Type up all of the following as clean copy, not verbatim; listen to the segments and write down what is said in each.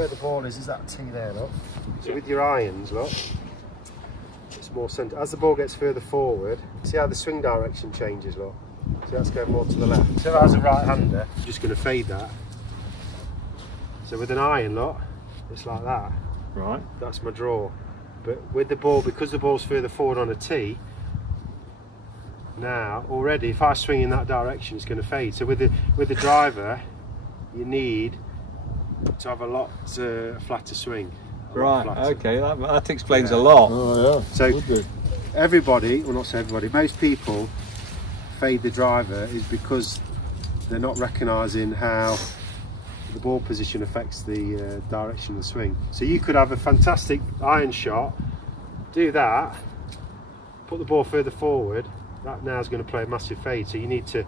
where the ball is that tee there, look. So with your irons, look, it's more centre. As the ball gets further forward, see how the swing direction changes, look. So that's going more to the left. So as a right-hander, you're just going to fade that. So with an iron, look, it's like that. Right. That's my draw. But with the ball, because the ball's further forward on a tee, now already if I swing in that direction, it's going to fade. So with the driver, you need to have a lot flatter swing. Right. Okay. That explains a lot. Oh yeah. So everybody, well not so everybody, most people fade the driver is because they're not recognising how the ball position affects the direction of the swing. So you could have a fantastic iron shot, do that, put the ball further forward. That now is going to play a massive fade. So you need to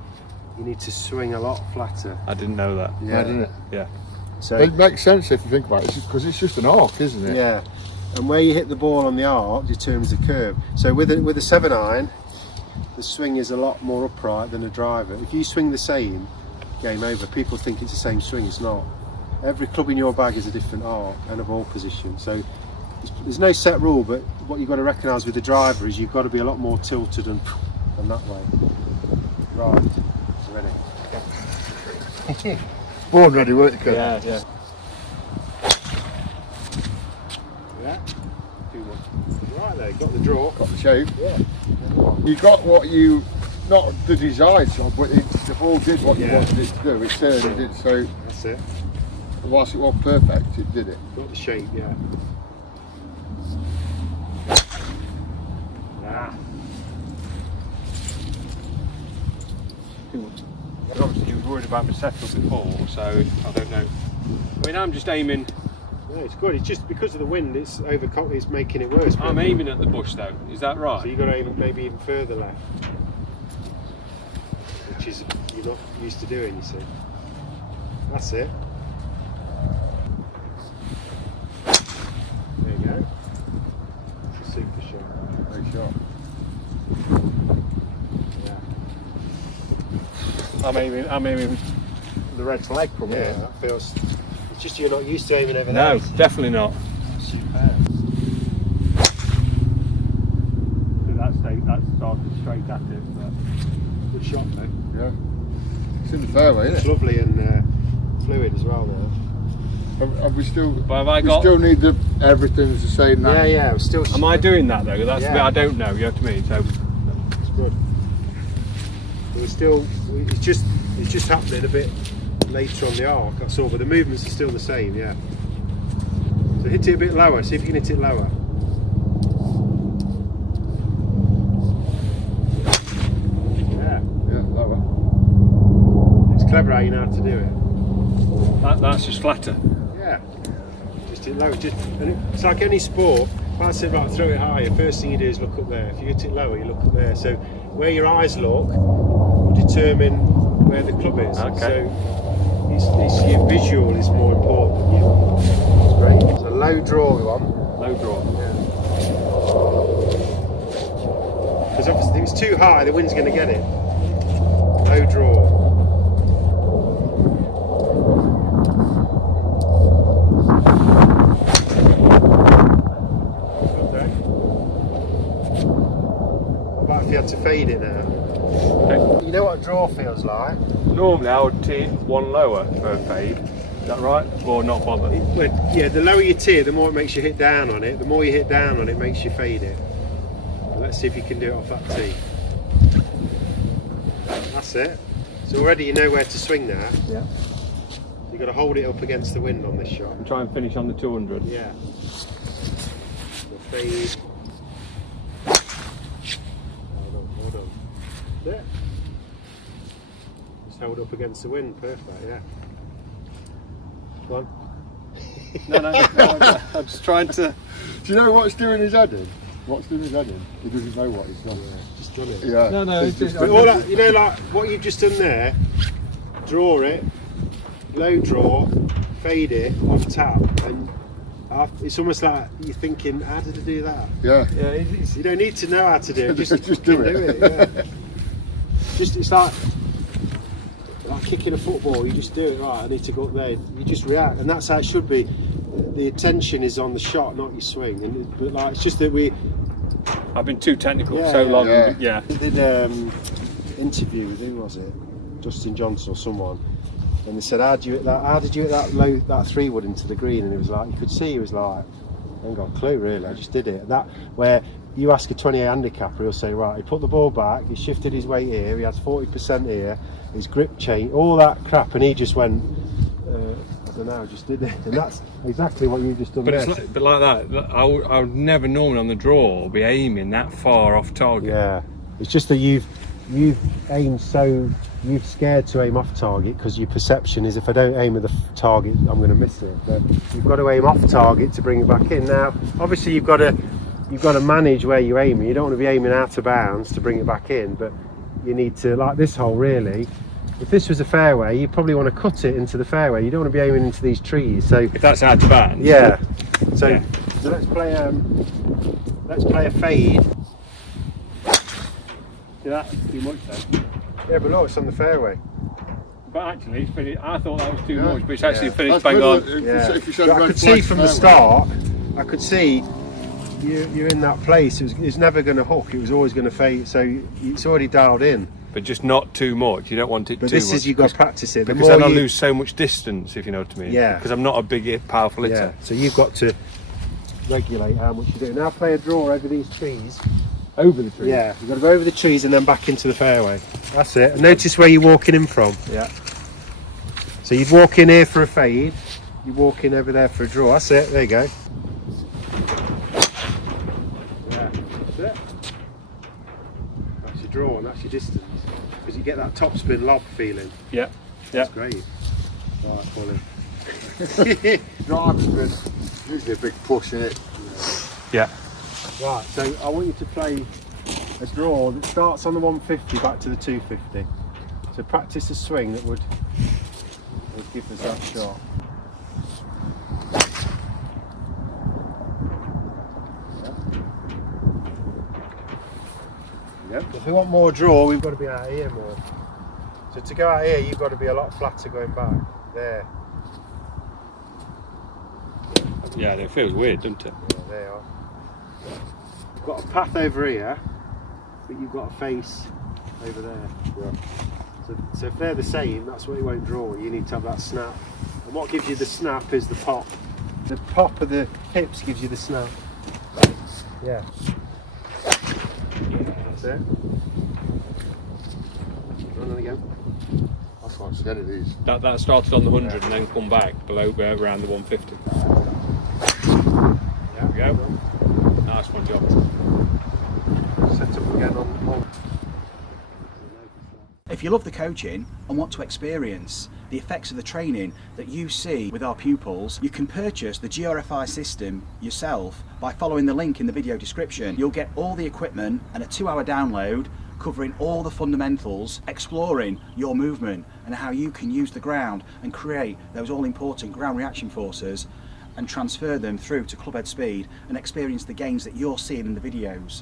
swing a lot flatter. I didn't know that. Yeah, didn't it? Yeah. So it makes sense if you think about it, because it's just an arc, isn't it? Yeah. And where you hit the ball on the arc determines the curve. So with a 7-iron, the swing is a lot more upright than a driver. If you swing the same, game over. People think it's the same swing, it's not. Every club in your bag is a different arc and a ball position. So there's no set rule, but what you've got to recognise with the driver is you've got to be a lot more tilted and that way. Right, ready? Born ready, weren't you? Yeah. Yeah. Too much. Right there, got the draw. Got the shape. Yeah. You got what you, not the design shot, but the ball did what you wanted it to do. It turned it, so that's it. Whilst it wasn't perfect, it did it. Got the shape, yeah. Obviously you were worried about my setup before, so I don't know. I mean, I'm just aiming. No, it's good. It's just because of the wind, it's making it worse. I'm aiming at the bush though. Is that right? So you've got to aim maybe even further left, which is you're not used to doing. You see. That's it. There you go. It's a super shot. Great shot. Yeah. I'm aiming the red flag from yeah, here. That feels. It's just you're not used to aiming over No, there. definitely not. Superb. That's started straight at it. But Good shot, mate. Yeah. It's in the fairway, isn't It's it? lovely and fluid as well now. Have we still? But have I we got? still need everything's the same. Yeah, yeah. We're still. Am I doing that though? That's Yeah. the bit I don't know. You know what I mean? So It's good. We're still. It's just happening a bit later on the arc. That's all. But the movements are still the same. Yeah. So hit it a bit lower. See if you can hit it lower. Yeah. Yeah, lower. It's clever how you know how to do it. that's just flatter. Yeah. Just hit lower. It's like any sport. If I said right, throw it higher, first thing you do is look up there. If you hit it lower, you look up there. So where your eyes look will determine where the club is. Okay. So it's your visual is more important than you. It's great. So low draw we want. Low draw. Because obviously if it's too high, the wind's going to get it. Low draw. What if you had to fade it now? Okay. You know what a draw feels like? Normally I would tee one lower for a fade. Is that right? Or not bother? Well, yeah, the lower you tee, the more it makes you hit down on it. The more you hit down on it, makes you fade it. Let's see if you can do it off that tee. That's it. So already you know where to swing now. Yeah. You've got to hold it up against the wind on this shot. And try and finish on the 200. Yeah. The fade. Hold on. There. Just hold up against the wind. Perfect, yeah. Go on. No, I'm just trying to. Do you know what's doing his head in? What's doing his head in? He doesn't know what he's done. Yeah, just done it. Yeah. No, He's just But all that, you know, like what you've just done there, draw it, low draw, fade it off tap, and it's almost like you're thinking, how did I do that? Yeah. Yeah, You don't need to know how to do it, Just do it. yeah. It's like kicking a football, you just do it, right, I need to go up there, you just react, and that's how it should be. the attention is on the shot, not your swing. And but like, it's just that I've been too technical for Yeah, so yeah. long. Yeah. Yeah. we did interview with, who was it? Justin Johnson or someone. And they said, how did you hit that 3-wood into the green? And it was like, you could see he was like, I ain't got a clue really, I just did it. And that, where you ask a 28 handicapper, he'll say, right, he put the ball back, he shifted his weight here, he has 40% here, his grip change, all that crap, and he just went, I don't know, just did it. And that's exactly what you've just done. But, there. but like that, I would never normally on the draw be aiming that far off target. Yeah, it's just that you've aimed so, you're scared to aim off target because your perception is if I don't aim at the target, I'm going to miss it. But you've got to aim off target to bring it back in. Now, obviously, you've got to manage where you're aiming. You don't want to be aiming out of bounds to bring it back in, but you need to, like this hole really. If this was a fairway, you probably want to cut it into the fairway. You don't want to be aiming into these trees. So If that's out of bounds. yeah. So, Yeah. so let's play a fade. See, that's too much then. Yeah, but look, it's on the fairway. But actually, it's finished. I thought that was too much, but it's Yeah. actually finished That's bang on. good. Yeah. If you said But I red could see flags from the fairway. start, I could see you're in that place. It's never going to hook. It was always going to fade. So it's already dialed in. But just not too much. You don't want it But too this much. is you've got to practice it. The Because more then I you- lose so much distance, if you know what I mean. Yeah. Because I'm not a big, powerful Yeah. hitter. So you've got to regulate how much you do. Now play a draw over these trees. Over the tree. Yeah, you've got to go over the trees and then back into the fairway. That's it. And notice where you're walking in from. Yeah. So you'd walk in here for a fade. You walk in over there for a draw. That's it. There you go. Yeah, that's it. That's your draw and that's your distance. Because you get that topspin lob feeling. Yeah. That's great. Right, Colin. Drive's been usually a big push in it. Yeah. Right, so I want you to play a draw that starts on the 150 back to the 250. So practice a swing that would give us that shot. Yep. If we want more draw, we've got to be out here more. So to go out here, you've got to be a lot flatter going back. There. Yeah, it feels weird, doesn't it? Yeah, they are. You've got a path over here, but you've got a face over there. Yeah. So if they're the same, that's what you won't draw. You need to have that snap. And what gives you the snap is the pop. The pop of the hips gives you the snap. Yeah. That's it. Run on again. That's what I'm scared of these. That started on the 100 and then come back below around the 150. Yeah. There we go. Nice one, John. Set up again on. If you love the coaching and want to experience the effects of the training that you see with our pupils, you can purchase the GRFI system yourself by following the link in the video description. You'll get all the equipment and a 2-hour download covering all the fundamentals, exploring your movement and how you can use the ground and create those all-important ground reaction forces and transfer them through to clubhead speed and experience the gains that you're seeing in the videos.